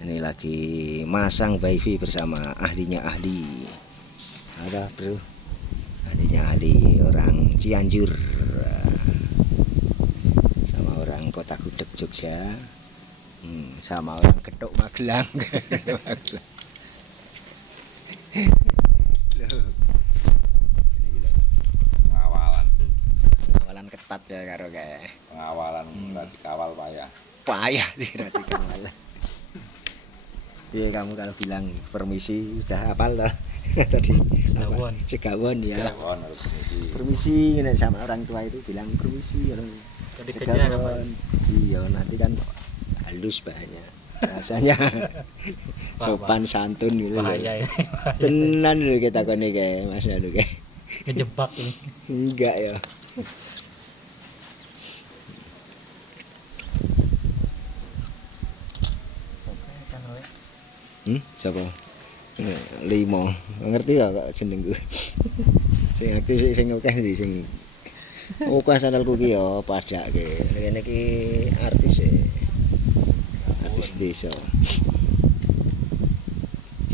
Ini lagi masang wifi bersama ahlinya ahli. Ada bro, ahlinya ahli orang Cianjur sama orang Kota Gudeg Jogja, sama orang Getuk Magelang. Pengawalan ketat ya karo kayak pengawalan dikawal payah sih dikawal. Iya, kamu kalau bilang permisi udah hafal lah tadi. Cegawon ya. Permisi sama orang tua itu bilang permisi. Cegawon. Iya, nanti kan halus bahasanya. Rasanya sopan santun gitu. Bahaya ini. Tenan lho kita kone kayak Mas lho kayak. Kejebak ini. Enggak ya. Siapa? 5. Ngerti ya kok jenengku. Sing aktif sing akeh sih sing akeh sandalku ki ya padake. Kene iki artis artis desa.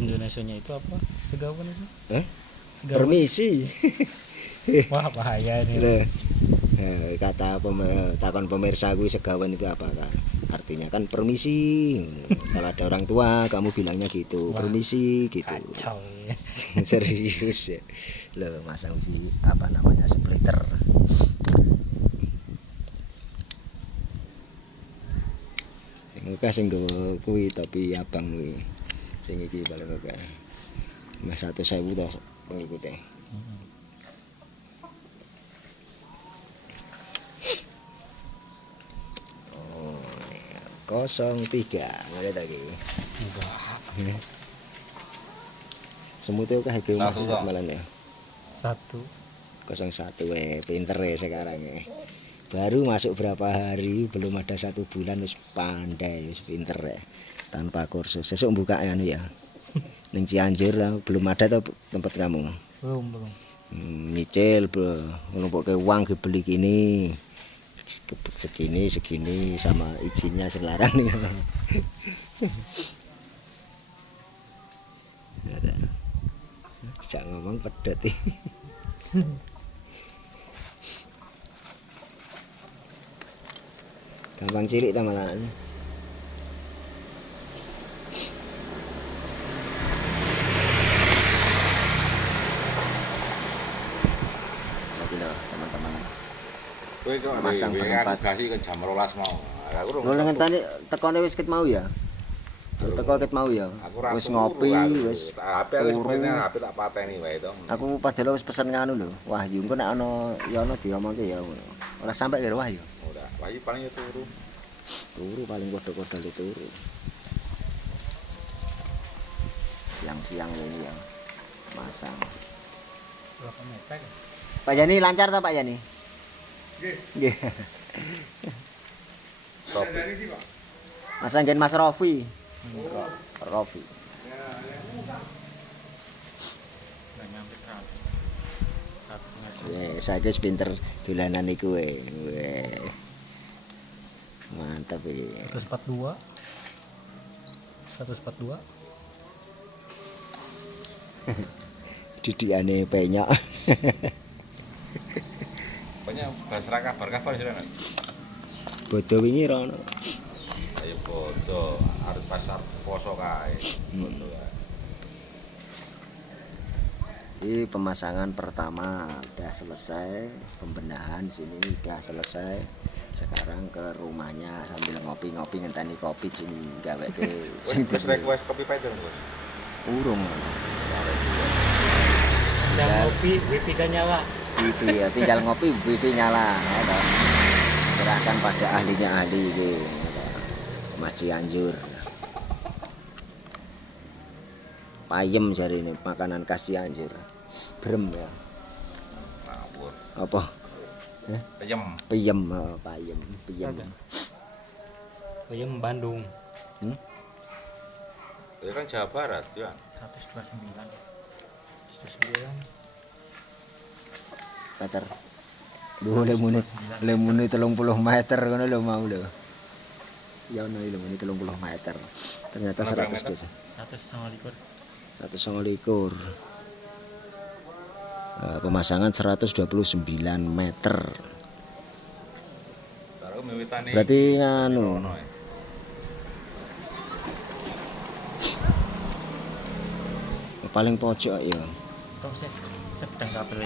Indonesianya itu apa? Segawon itu? Permisi. Wah, bahaya ini. Kata takon pemirsa gue segawon itu apa kan? Artinya kan permisi. Kalau ada orang tua kamu bilangnya gitu. Wah, permisi gitu. Kacau ya. Serius ya. Loh, masang apa namanya splitter. Muka sing nggo kuwi topi abang kuwi. Sing iki paling oke. Mas 100.000 to pengikute. 03 ngene ta iki. Enggak. Semute kok harga masuk malan ya. 01 pinter ya sekarang ya. Baru masuk berapa hari, belum ada 1 bulan wis pandai, wis pinter ya. Tanpa kursus. Sesuk buka anu ya. Ning Cianjur belum ada tuh tempat kamu. Belum. Nyicil, ngelumpukke uang beli gini. Segini sama izinnya selarang nih. Jangan ngomong pedot. Gampang cilik ta malahan. Kowe kok masang berempat gasi kan jam 12 mau. Aku lho ngenteni tekone wis ket mau ya. Teko ket mau ya. Wis ngopi, wis HP HP tak pateni wae to. Aku padahal wis pesen nganu lho. Wahyu engko nek ana ya ana diomongke ya ngono. Ora sampe karo Wahyu. Ora, Wahyu paling ya turu. Turu paling kodho-kodho turu. Siang-siang ini ya. Masang. Berapa meter? Pak Yani lancar ta Pak Yani? Nggih. Mas nggen Mas Rofi. Rofi. Enggak nyampe 100. 100 Saya wis pinter dolanan iku we. Mantap iki. 142. Didikane penyak. Banyak basrah kabar sira. Bodo wingi ra ono. Ayo bodo, arep pasar poso kae. Bodo kae. Ini pemasangan pertama udah selesai, pembenahan sini udah selesai. Sekarang ke rumahnya sambil ngopi-ngopi ngenteni kopi sing gaweke sing request kopi pahit Bos. Urung. Udah ngopi, wifi kan nyala. Wifi ya, tinggal ngopi wifi nyala. Serahkan pada ahlinya ahli iki. Mas Cianjur. Payem jari ini makanan khas Cianjur. Brem ya. Ngawur. Apa? Peyem. Peyem. Peyem Bandung. Ya kan Jawa Barat ya. 129. Meter. Duh lemune 30 meter ngono lho mau lho. Ya ono iki lho ini 30 meter. Ternyata 100 desa. 129. Pemasangan 129 meter. Baru miwitane. Berarti anu. Paling pojok ya. Tong sedang kabel.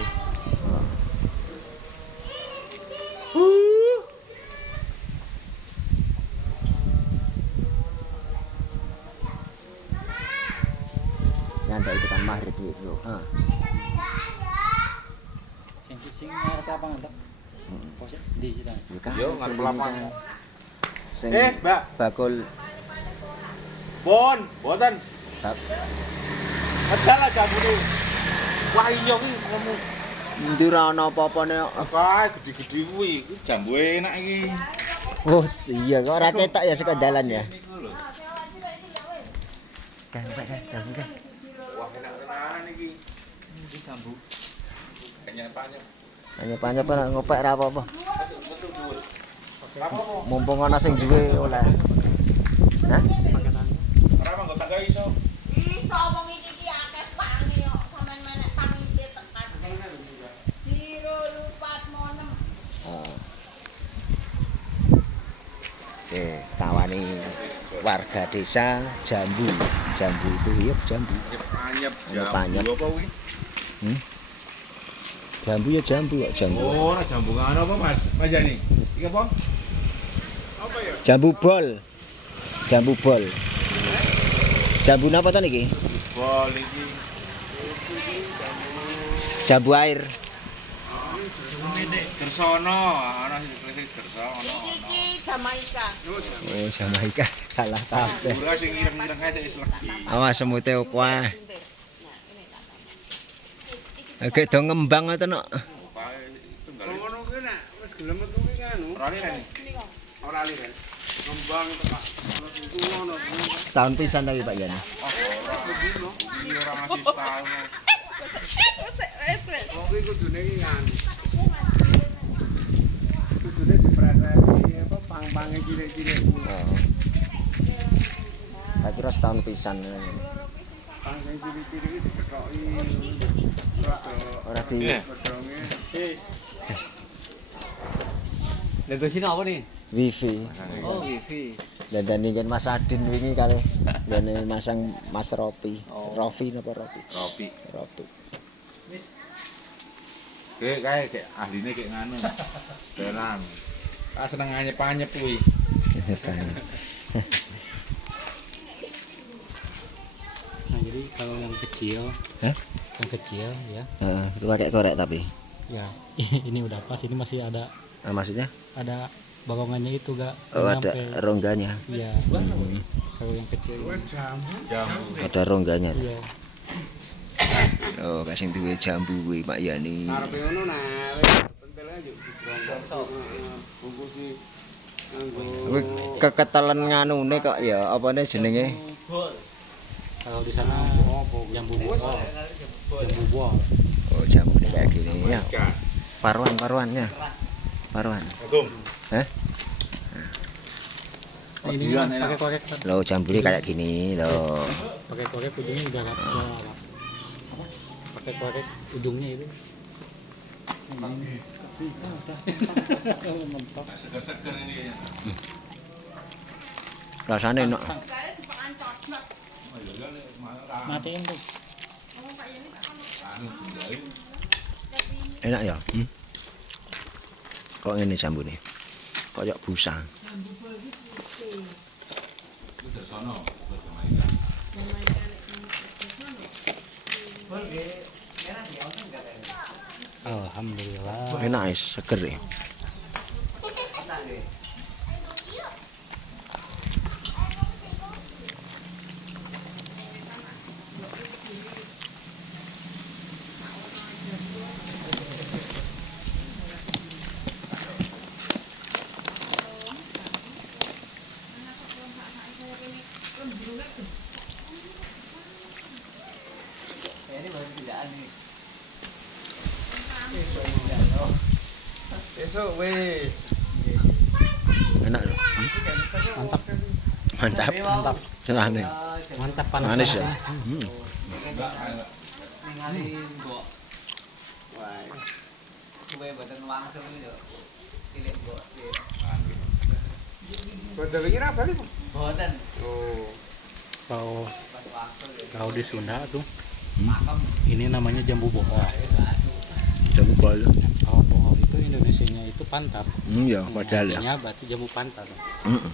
Nyanda itu kan maghrib gitu. Heeh. Sing arep lapangan to? Pose di situ. Yo ngarep lapangan. Sing Mbak. bakul Boten. bak. Medal aja mulu. Wah iya kuwi kamu. Ndi ora ana apa-apane kok. Apa gede-gede kuwi. Kuwi jambu enak iki. Oh iya kok ora ketok ya saka dalan ya. Niku lho. Kan. Wah enak tenan iki. Iki jambu. Banyak-banyak. Hanya banyak apa ngopek ra apa-apa. Betul dhuwur. Apa-apa? Mumpung ana sing duwe oleh. Hah? Ora manggo tangga iso. Iso wong iki akeh pange kok sampean menek pang iki tekan. Jiro lupat monem. Oh. Oke, tawani warga desa jambu. Jambu itu ya jambu. Anyep Anyep. jambu apa kuwi? Jambu ya jambu kok jambu. Oh, ora jambu ngono apa, Mas? Mas Yani. Iki apa? Apa ya? Jambu bol. Jambu bol. Jambu napa to niki? Bol iki. Jambu air. Gersono, ana sing tulis Gersono. Iki Jamaika. Oh, Jamaika. Salah kabeh. Ora sing ireng-ireng ae wis legi. Awas semute kuah. Oke, do ngembang ngoten kok. Pae tunggal. Ngono kuwi nek wis gelem metu kuwi anu. Ora leren. Ora liren. Ngembang tekak. Itu ngono. Setahun pisan tapi Pak Yani. Oh, ora. Iki ora masih setahun. Wes. Wong kuwi kudune iki anu. Kudune diprepari apa pang-pange cilik-cilik. Oh. Tak kira setahun pisan. Pang-pange cilik-cilik iki diketoki. Ora di Godhonge. Lego sini apa nih? wifi. Oh, wifi. Dan kan Mas Adin wingi kali ngene masang Mas Ropi. Rofi napa Ropi? Ropi. Ropi. Kayak ahline kayak nganu. Tenan. Ah seneng anyep-anyep kuwi. Nah, jadi kalau yang kecil, Hah? yang kecil ya, Heeh, itu pakai korek tapi. ya ini udah pas. Ini masih ada Maksudnya? bagongannya itu gak Oh, ada nyampe. rongganya. Iya. Kalau yang kecil, Jambu. Ada rongganya. iya. Oh, kasih duwe jambu kuwi Pak Yani. Karepe ngono nek wis pentil aja digrongkok. Bungkusi nganggo Kuwi keketelan nganune kok ya, apane jenenge? Kalau di sana jambu bol, jambu bol. Oh, jambu kayak gini ya. Paruan-paruannya. Paruan. Assalamualaikum. Hah? Nah, ini pakai korek, Lo jambune kayak gini lo. pakai korek ujungnya juga nggak apa. Pakai korek ujungnya itu. Bisa udah. Mentok. Seger-seger ini. Rasane enak. Kare dipangan cocok. Matiin tuh. Enak ya? Kok ngene jambune? Kayak busa. Alhamdulillah. Enak es, seger ya. Esuk wis. Enak loh. Mantap. Mantap. Mantap. Senane. Mantap panas. Manis ya. Enggak, Ninggalin kok. Wah. Suwe badan langsung yo. Pilih kok. Boten iki ra bali, Bu? Boten. Oh. Kalau Pas langsung ya. kalau di Sunda tuh Makan ini namanya jambu bohong. Jambu bol. Kalau bohong itu Indonesianya itu pantat. Ya, padahal ya. Artinya berarti jambu pantat. Heeh.